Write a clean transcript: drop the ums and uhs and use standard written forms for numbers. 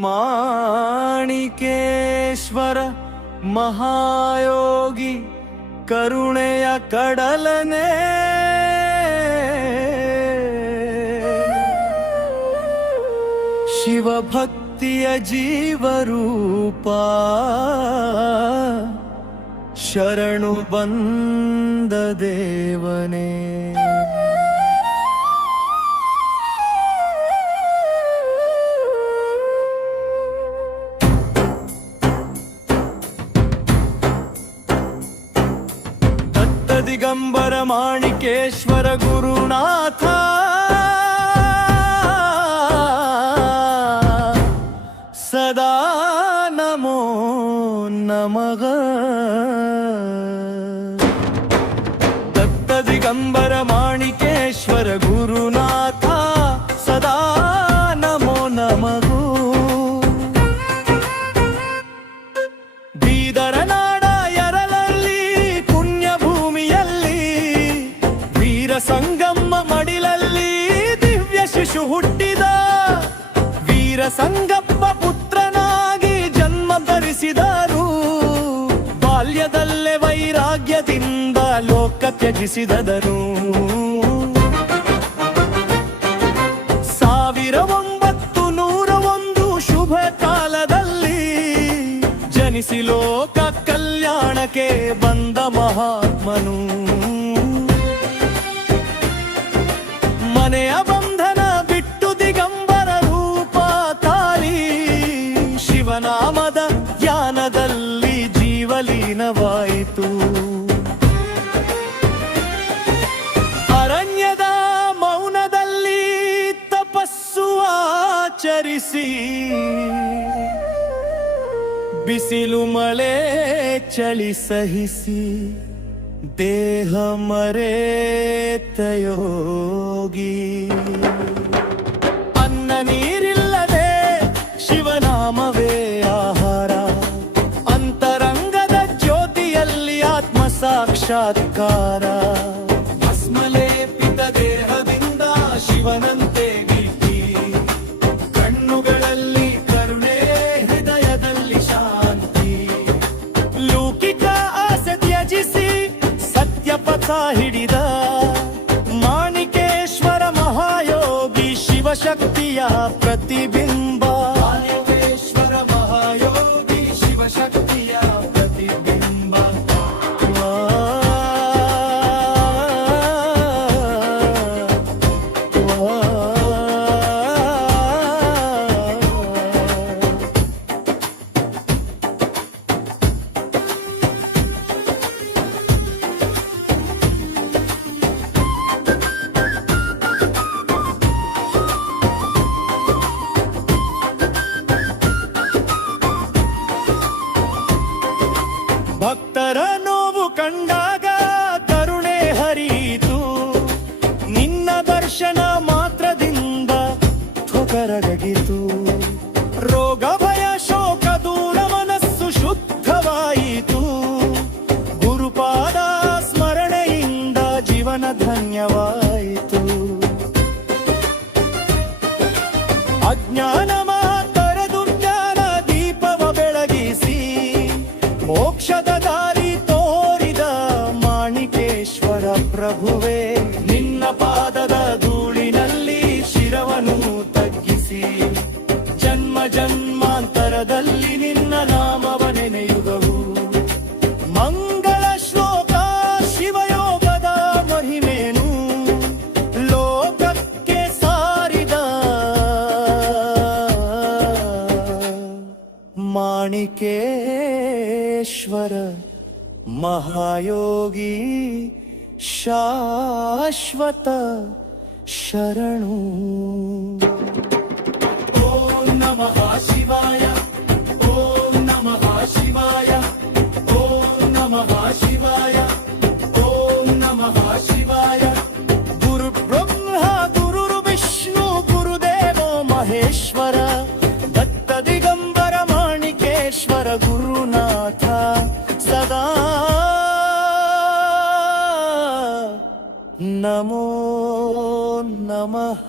ಮಾಣಿಕೇಶ್ವರ ಮಹಾಯೋಗಿ ಕರುಣೆಯ ಕಡಲನೆ ಶಿವಭಕ್ತಿಯ ಜೀವರೂಪ ಶರಣು ಬಂದ ದೇವನೇ. ದಿಗಂಬರ ಮಾಣಿಕೇಶ್ವರ ಗುರುನಾಥ ಸದಾ ನಮೋ ನಮಃ. ದತ್ತ ದಿಗಂಬರ ಮಾಣಿಕೇಶ್ವರ ಗುರುನಾಥ ಸದಾ ನಮೋ ನಮಃ. ಬೀದರ ಸಂಗಮ್ಮ ಮಡಿಲಲ್ಲಿ ದಿವ್ಯ ಶಿಶು ಹುಟ್ಟಿದ. ವೀರ ಸಂಗಪ್ಪ ಪುತ್ರನಾಗಿ ಜನ್ಮ ಧರಿಸಿದರು. ಬಾಲ್ಯದಲ್ಲೇ ವೈರಾಗ್ಯದಿಂದ ಲೋಕ ತ್ಯಜಿಸಿದರು. 1901 ಶುಭ ಕಾಲದಲ್ಲಿ ಜನಿಸಿ ಲೋಕ ಕಲ್ಯಾಣಕ್ಕೆ ಬಂದ ಮಹಾತ್ಮನು. ಮನೆಯ ಬಂಧನ ಬಿಟ್ಟು ದಿಗಂಬರ ರೂಪ ತಾಳಿ ಶಿವನಾಮದ ಧ್ಯಾನದಲ್ಲಿ ಜೀವಲೀನವಾಯಿತು. ಅರಣ್ಯದ ಮೌನದಲ್ಲಿ ತಪಸ್ಸು ಆಚರಿಸಿ ಬಿಸಿಲು ಮಳೆ ಚಳಿ ಸಹಿಸಿ ದೇಹ ಮರೆತ ಯೋಗಿ. ಅನ್ನ ನೀರಿಲ್ಲದೆ ಶಿವನಾಮವೇ ಆಹಾರ. ಅಂತರಂಗದ ಜ್ಯೋತಿಯಲ್ಲಿ ಆತ್ಮ ಸಾಕ್ಷಾತ್ಕಾರ. ಭಸ್ಮಲೇಪಿತ ದೇಹದಿಂದ ಶಿವನಂತೆ ಗೀತಿ. ಕಣ್ಣುಗಳಲ್ಲಿ ಕರುಣೆ, ಹೃದಯದಲ್ಲಿ ಶಾಂತಿ. ಲೌಕಿಕ ಆಸೆ ತ್ಯಜಿಸಿ ಪಥ ಹಿಡಿದ ಮಾಣಿಕೇಶ್ವರ ಮಹಾಯೋಗಿ ಶಿವಶಕ್ತಿಯ ಪ್ರತಿಬಿಂಬ. ಮಾಣಿಕೇಶ್ವರ ಮಹಾಯೋಗಿ ಶಿವಶಕ್ತಿಯ ಪ್ರತಿಬಿಂಬ. ಭಕ್ತರ ನೋವು ಕಂಡಾಗ ಕರುಣೆ ಹರಿಯಿತು. ನಿನ್ನ ದರ್ಶನ ಮಾತ್ರದಿಂದ ಕರಗಿತು. ರೋಗ ಭಯ ಶೋಕ ದೂರ ಮನಸ್ಸು ಶುದ್ಧವಾಯಿತು. ಗುರುಪಾದ ಸ್ಮರಣೆಯಿಂದ ಜೀವನ ಧನ್ಯವಾಯಿತು. ಅಜ್ಞಾನ ಮೋಕ್ಷದ ದಾರಿ ತೋರಿದ ಮಾಣಿಕೇಶ್ವರ ಪ್ರಭುವೇ. ನಿನ್ನ ಪಾದದ ಧೂಳಿನಲ್ಲಿ ಶಿರವನ್ನು ತಗ್ಗಿಸಿ ಜನ್ಮ ಜನ್ಮಾಂತರದಲ್ಲಿ ನಿನ್ನ ನಾಮವ ನೆನೆಯುಗವು. ಮಂಗಳ ಶ್ಲೋಕ ಶಿವಯೋಗದ ಮಹಿಮೇನು ಲೋಕಕ್ಕೆ ಸಾರಿದ ಮಾಣಿಕೇಶ್ವರ ಮಹಾಯೋಗಿ ಶಾಶ್ವತ ಶರಣು. ಓಂ ನಮಃ ಶಿವಾಯ, ಓಂ ನಮಃ ಶಿವಾಯ, ಓಂ ನಮಃ ಶಿವಾಯ, ಓಂ ನಮಃ ಶಿವಾಯ. ಗುರು ಬ್ರಹ್ಮ ಗುರು ವಿಷ್ಣು ಗುರುದೇವೋ ಮಹೇಶ್ವರ. ದತ್ತ ದಿಗಂಬರ ಮಾಣಿಕೇಶ್ವರ ಗುರುನಾಥ ಸದಾ ನಮೋ ನಮಃ.